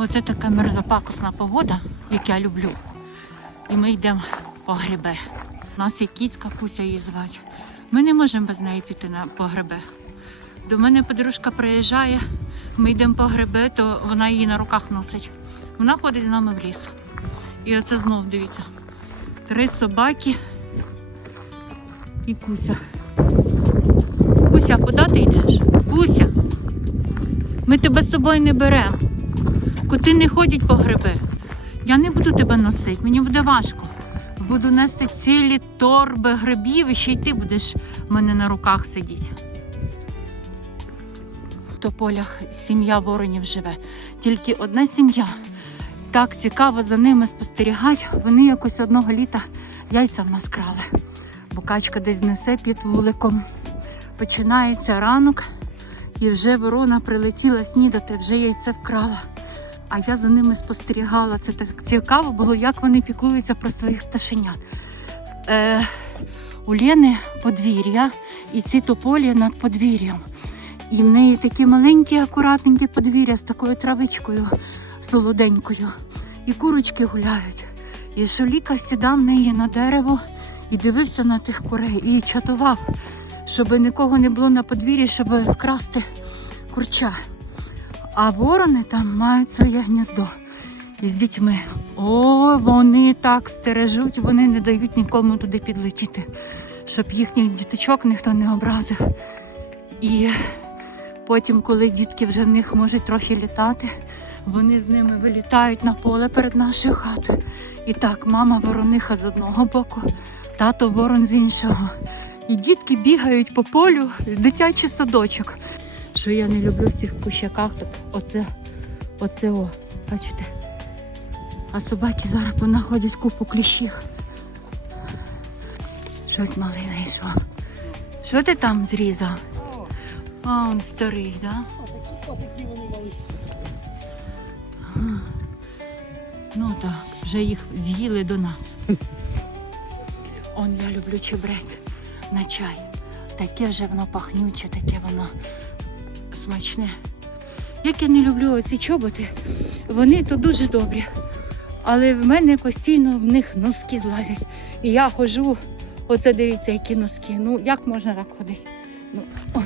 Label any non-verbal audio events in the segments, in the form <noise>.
Оце така мерзопакосна погода, як я люблю. І ми йдемо по гриби. У нас є кіцька куся її звати. Ми не можемо без неї піти на по гриби. До мене подружка приїжджає, ми йдемо по гриби, то вона її на руках носить. Вона ходить з нами в ліс. І оце знов дивіться. Три собаки і куся. Куся, куди ти йдеш? Куся. Ми тебе з собою не беремо. Коти не ходять по гриби. Я не буду тебе носити, мені буде важко. Буду нести цілі торби грибів і ще й ти будеш в мене на руках сидіти. В тополях сім'я воронів живе. Тільки одна сім'я. Так цікаво за ними спостерігати. Вони якось одного літа яйця в нас крали. Бо качка десь несе під вуликом. Починається ранок, і вже ворона прилетіла снідати, вже яйце вкрала. А я за ними спостерігала. Це так цікаво було, як вони піклуються про своїх пташенят. Е, у Лєни подвір'я і ці тополі над подвір'ям. І в неї такі маленькі, акуратненькі подвір'я з такою травичкою солоденькою. І курочки гуляють. І Шоліка сідав в неї на дерево і дивився на тих курей і чатував, щоб нікого не було на подвір'ї, щоб вкрасти курча. А ворони там мають своє гніздо із дітьми. О, вони так стережуть, вони не дають нікому туди підлетіти, щоб їхніх діточок ніхто не образив. І потім, коли дітки вже в них можуть трохи літати, вони з ними вилітають на поле перед нашою хатою. І так, мама ворониха з одного боку, тато ворон з іншого. І дітки бігають по полю, дитячий садочок. Що я не люблю в цих кущаках, так оце, оце о, бачите. А собаки зараз понаходять купу кліщів. Щось малий знайшов. Що ти там зрізав? А, он старий, так? Да? Отакі вони мали. Ну так, вже їх з'їли до нас. Он я люблю чебрець на чай. Таке вже воно пахнюче, таке воно смачне. Як я не люблю оці чоботи, вони то дуже добрі. Але в мене постійно в них носки злазять. І я ходжу, оце дивіться, які носки. Ну як можна так ходити? Ну, о,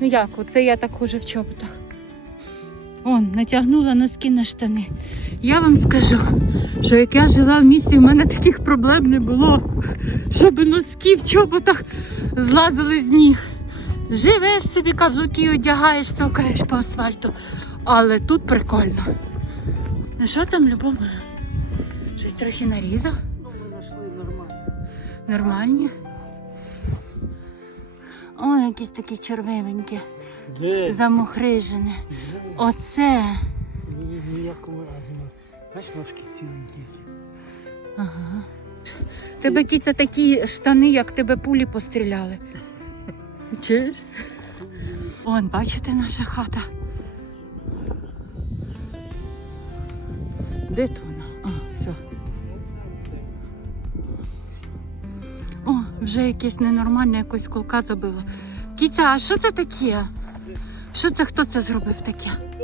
ну як, оце я так ходжу в чоботах. Он, натягнула носки на штани. Я вам скажу, що як я жила в місті, в мене таких проблем не було, щоб носки в чоботах злазили з ніг. Живеш собі, каблуки одягаєш, цокаєш по асфальту. Але тут прикольно. Ну що там, Любомир? Щось трохи нарізав? Ну, ми знайшли нормально. Нормальні? О, якісь такі червивенькі, Де? замухрижені. Оце. Ні, ніякому разу. Бачиш, ножки ціленькі. Ага. Тебе кіця такі штани, як тебе пулі постріляли. Чуєш? Вон, бачите, наша хата. Де то вона? А, все. О, вже якесь ненормальне, якось колка забило. Кіця, а що це таке? Що це хто це зробив таке? Е?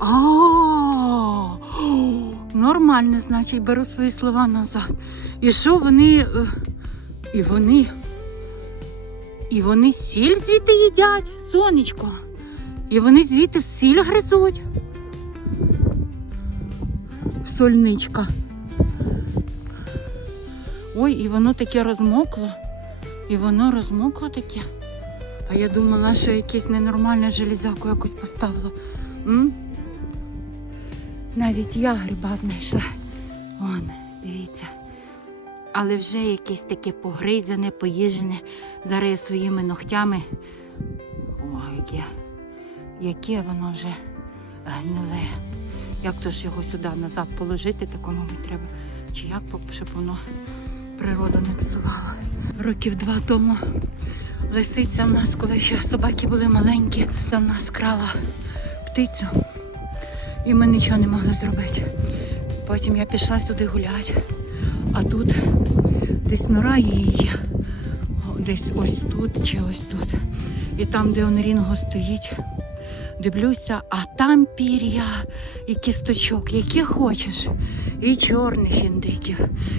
А, <gasps> нормально, значить, беру свої слова назад. І що вони. І вони. І вони сіль звідти їдять, сонечко. І вони звідти сіль гризуть. Сольничка. Ой, і воно таке розмокло. І воно розмокло таке. А я думала, що якесь ненормальне железяку якось поставило. М? Навіть я гриба знайшла. Вон, дивіться. Але вже якесь таке погризане, поїжене. Зараз своїми ногтями. О, яке, яке воно вже гниле. Як то ж його сюди назад положити, тако, мабуть, треба. Чи як, щоб воно природу не псувало. Років два тому лисиця в нас, коли ще собаки були маленькі, там нас крала птицю. І ми нічого не могли зробити. Потім я пішла сюди гуляти. А тут десь нора її, десь ось тут чи ось тут. І там, де он рінго стоїть, Дивлюся, а там пір'я і кісточок, які хочеш. І чорних індиків,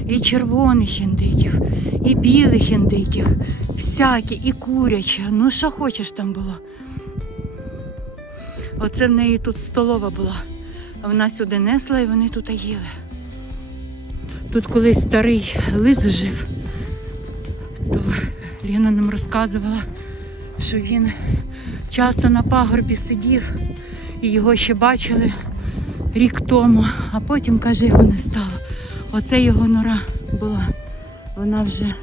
і червоних індиків, і білих індиків, всякі, і курячі. Ну, що хочеш там було. Оце в неї тут столова була. Вона сюди несла і вони тут їли. Тут колись старий лис жив, то Ліна нам розказувала, що він часто на пагорбі сидів і його ще бачили рік тому, а потім, каже, його не стало. Оце його нора була. Вона вже.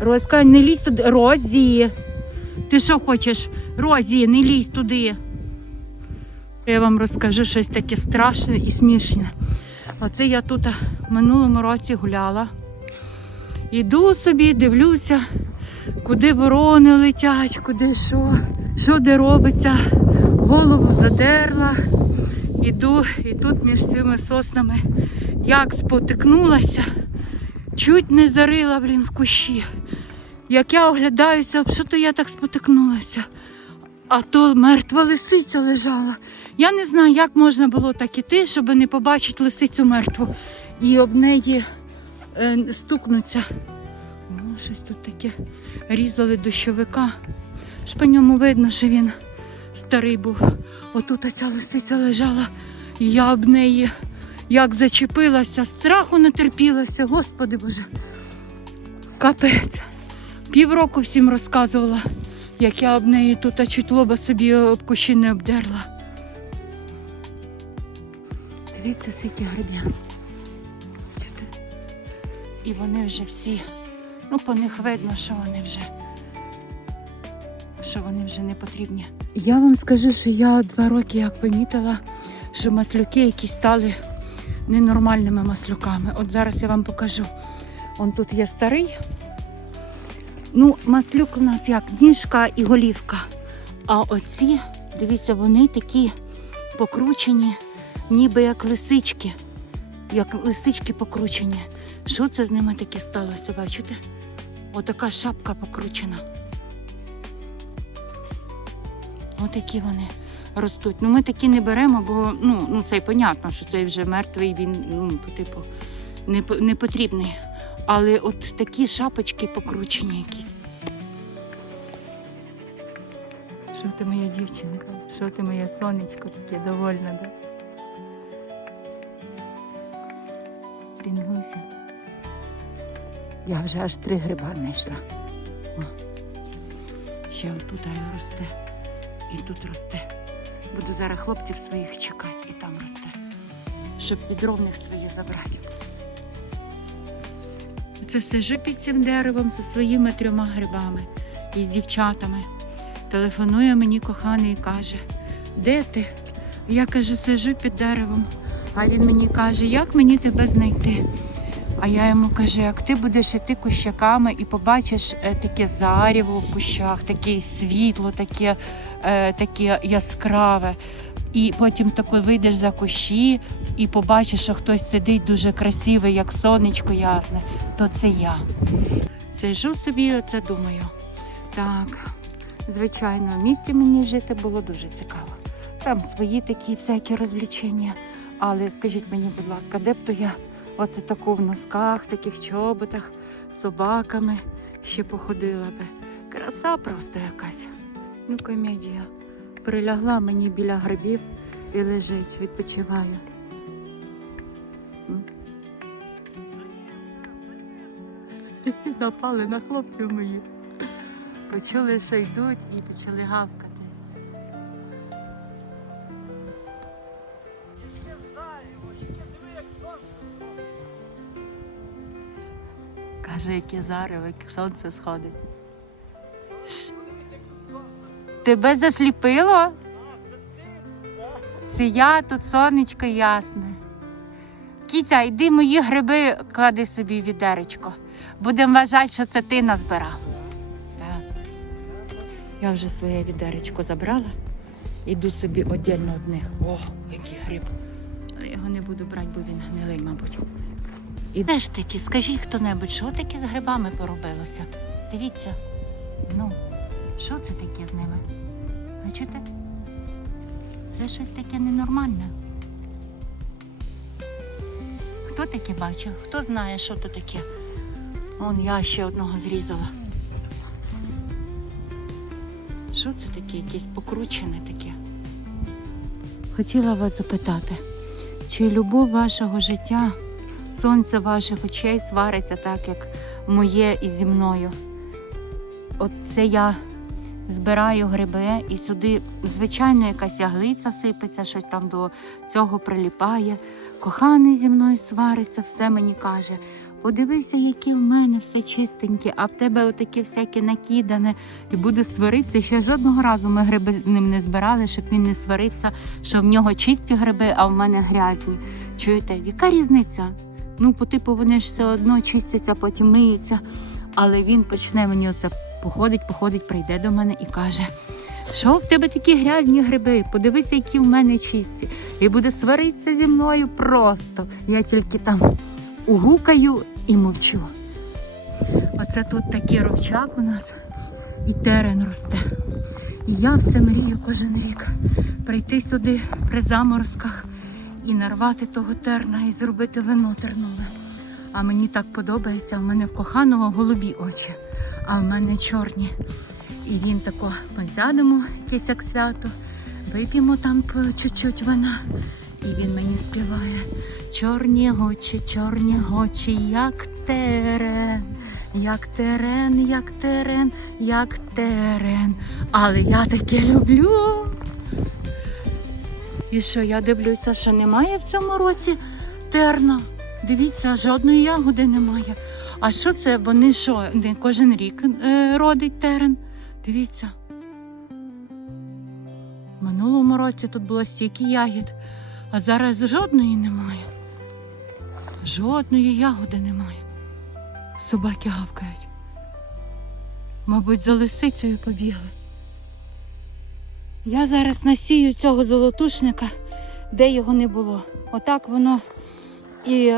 Розка, не лізь туди. Розі! Ти що хочеш? Розі, не лізь туди. Я вам розкажу щось таке страшне і смішне. Оце я тут в минулому році гуляла. Іду собі, дивлюся, куди ворони летять, куди що, що де робиться. Голову задерла. Іду, і тут між цими соснами як спотикнулася, чуть не зарила, блін, в кущі. Як я оглядаюся, що то я так спотикнулася, а то мертва лисиця лежала. Я не знаю, як можна було так іти, щоб не побачити лисицю мертву і об неї е, стукнуться. О, щось тут таке різали дощовика. Ж по ньому видно, що він старий був. Отут ця лисиця лежала, і я об неї як зачепилася, страху не терпілася, господи Боже. Капець. Півроку всім розказувала, як я об неї тут чуть лоба собі об кущі не обдерла. Дивіться, скільки грибів. І вони вже всі, ну по них видно, що вони вже, що вони вже не потрібні. Я вам скажу, що я два роки як помітила, що маслюки якісь стали ненормальними маслюками. От зараз я вам покажу. Он тут є старий. Ну, маслюк у нас як ніжка і голівка. А оці, дивіться, вони такі покручені, ніби як лисички. Як лисички покручені. Що це з ними таке сталося, бачите? Отака шапка покручена. Отакі вони ростуть. Ну ми такі не беремо, бо ну, ну це й понятно, що цей вже мертвий, він ну, типу не, не потрібний. Але от такі шапочки покручені якісь. Що ти моя дівчинка? Що ти моє сонечко таке довольне, да? Рінгуся. Я вже аж три гриба знайшла. О. Ще отут росте. І тут росте. Буду зараз хлопців своїх чекати і там росте. Щоб підровних свої забрати. Це сижу під цим деревом зі своїми трьома грибами і з дівчатами. Телефонує мені коханий і каже, де ти? Я кажу, сижу під деревом. А він мені каже, як мені тебе знайти? А я йому кажу, як ти будеш іти кущаками і побачиш е, таке заріво в кущах, таке світло, таке, е, таке яскраве. І потім тако вийдеш за кущі і побачиш, що хтось сидить дуже красивий, як сонечко ясне, то це я. Сижу собі, оце думаю. Так, звичайно, в місті мені жити було дуже цікаво. Там свої такі всякі розвлічення. Але скажіть мені, будь ласка, де б то я оце таку в носках, таких чоботах, собаками ще походила би. Краса просто якась. Ну, комедія. Прилягла мені біля грибів і лежить, відпочиваю. <laughs> Напали на хлопців моїх. Почули, що йдуть і почали гавкати. Каже, яке зарево, як сонце сходить. Тебе засліпило? Це я тут сонечко ясне. Кіця, йди мої гриби клади собі в відеречко. Будемо вважати, що це ти назбирав. Так. Я вже своє відеречко забрала. Іду собі віддільно від них. О, який гриб. Але його не буду брати, бо він гнилий, мабуть. І де ж таки, скажіть хто-небудь, що таке з грибами поробилося? Дивіться. Ну, що це таке з ними? Бачите? Це щось таке ненормальне. Хто таке бачив? Хто знає, що то таке? Вон я ще одного зрізала. Що це таке? Якесь покручене таке? Хотіла вас запитати, чи любов вашого життя, сонце ваших очей свариться так, як моє і зі мною? От це я збираю гриби і сюди, звичайно, якась яглиця сипеться, щось там до цього приліпає. Коханий зі мною свариться, все мені каже. Подивися, які в мене все чистенькі, а в тебе отаке всяке накидане і буде сваритися. Ще жодного разу ми гриби з ним не збирали, щоб він не сварився, що в нього чисті гриби, а в мене грязні. Чуєте, яка різниця? Ну, по типу, вони ж все одно чистяться, потім миються. Але він почне мені оце походить, походить, прийде до мене і каже: що в тебе такі грязні гриби? Подивися, які в мене чисті. І буде сваритися зі мною просто. Я тільки там угукаю і мовчу. Оце тут такий ровчак у нас і терен росте. І я все мрію кожен рік прийти сюди при заморозках і нарвати того терна і зробити вино тернове. А мені так подобається, в мене в коханого голубі очі, а в мене чорні. І він тако посядемо, якесь як свято, вип'ємо там по чуть-чуть вина. І він мені співає чорні очі, чорні очі, як терен, як терен, як терен, як терен. Але я таке люблю. І що я дивлюся, що немає в цьому році терна. Дивіться, жодної ягоди немає. А що це? Вони що, не кожен рік е, родить терен? Дивіться. В минулому році тут було стільки ягід, а зараз жодної немає. Жодної ягоди немає. Собаки гавкають. Мабуть, за лисицею побігли. Я зараз насію цього золотушника, де його не було. Отак воно і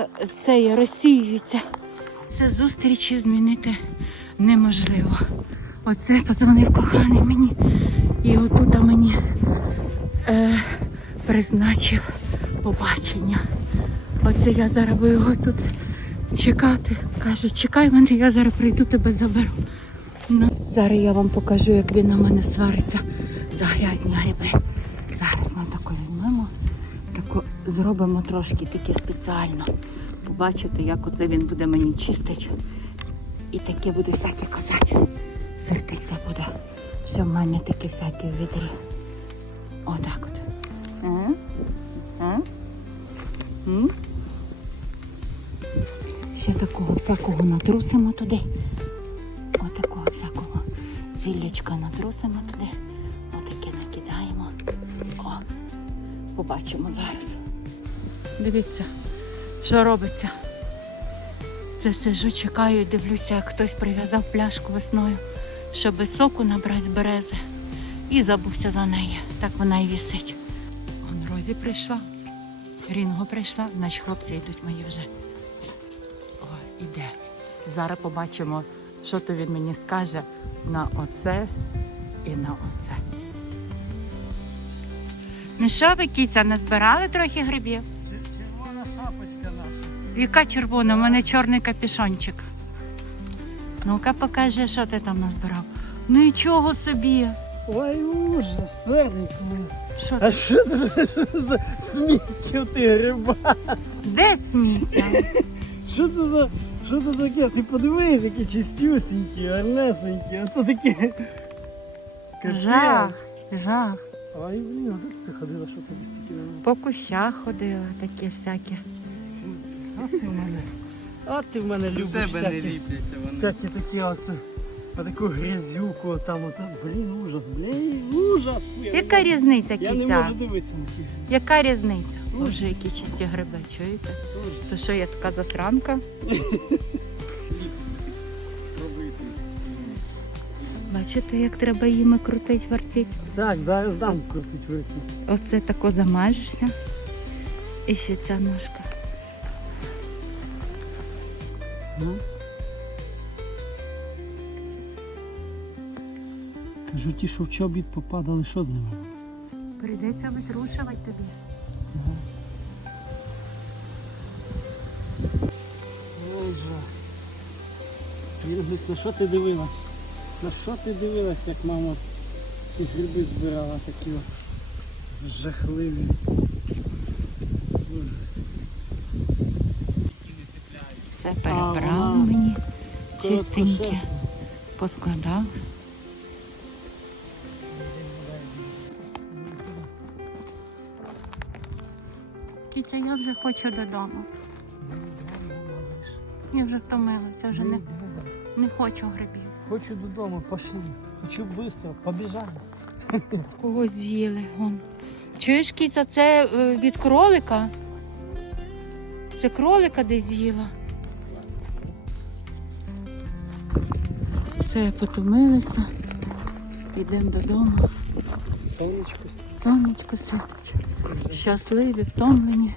це розсіюється. Це зустрічі змінити неможливо. Оце позвонив коханий мені. І отут мені е, призначив побачення. Оце я зараз буду його тут чекати. Каже, чекай мене, я зараз прийду, тебе заберу. Ну, зараз я вам покажу, як він на мене свариться грязні гриби. Зараз ми тако візьмемо, тако зробимо трошки таке спеціально. Побачите, як оце він буде мені чистити. І таке буде всяке казати. Сердиться буде. Все в мене таке всяке в відрі. Отак от. Ще такого всякого натрусимо туди. Отакого всякого зіллячка натрусимо туди. Побачимо зараз. Дивіться, що робиться. Це сижу, чекаю дивлюся, як хтось прив'язав пляшку весною, щоб соку набрати з берези. І забувся за неї. Так вона і вісить. Он Розі прийшла, Рінго прийшла, значить хлопці йдуть мої вже. О, іде. Зараз побачимо, що то він мені скаже на оце і на оце. Ну що ви, кіця, назбирали трохи грибів? Червона шапочка наша. Яка червона? У мене чорний капюшончик. Ну-ка покажи, що ти там назбирав. Нічого собі. Ой, ужас, Серик. Що А ти? що це за, що це за сміття ти гриба? Де сміття? Що це за. Що це таке? Ти подивись, які чистюсінькі, гарнесенькі, а то такі. Капець. Жах, жах. Ой, блін, а де це ти ходила, що тобі стільки не По кущах ходила, такі всякі. А ти в мене. А ти в мене любиш тебе не всякі, ліпляться вони. всякі такі оце. А таку грязюку там ото. Блін, ужас, блін, ужас. Фу, я не Яка можу- різниця, Я не кіця? можу дивитися на ці. Яка різниця? Боже, які чисті гриби, чуєте? То що я така засранка? <laughs> Бачите, як треба їми крутить, вертіть? Так, зараз дам крутить верхи. Оце тако замажешся. І ще ця ножка. Ну. Кажу, ті, що в чобіт попадали, що з ними? Прийдеться витрушувати тобі. Ой, жах. На що ти дивилась? На що ти дивилась, як мама ці гриби збирала такі жахливі. Все перебрав мені. Чистеньке. Поскладав. Кіця, я вже хочу додому. Я вже втомилася, вже не, не хочу грибів. Хочу додому, пошли. Хочу швидко, побіжали. <laughs> Кого з'їли? Вон. Чуєш, кіця, це е, від кролика? Це кролика десь з'їла. Все, потомилися. Йдемо додому. Сонечко сі. Сонечко світить. Щасливі, втомлені.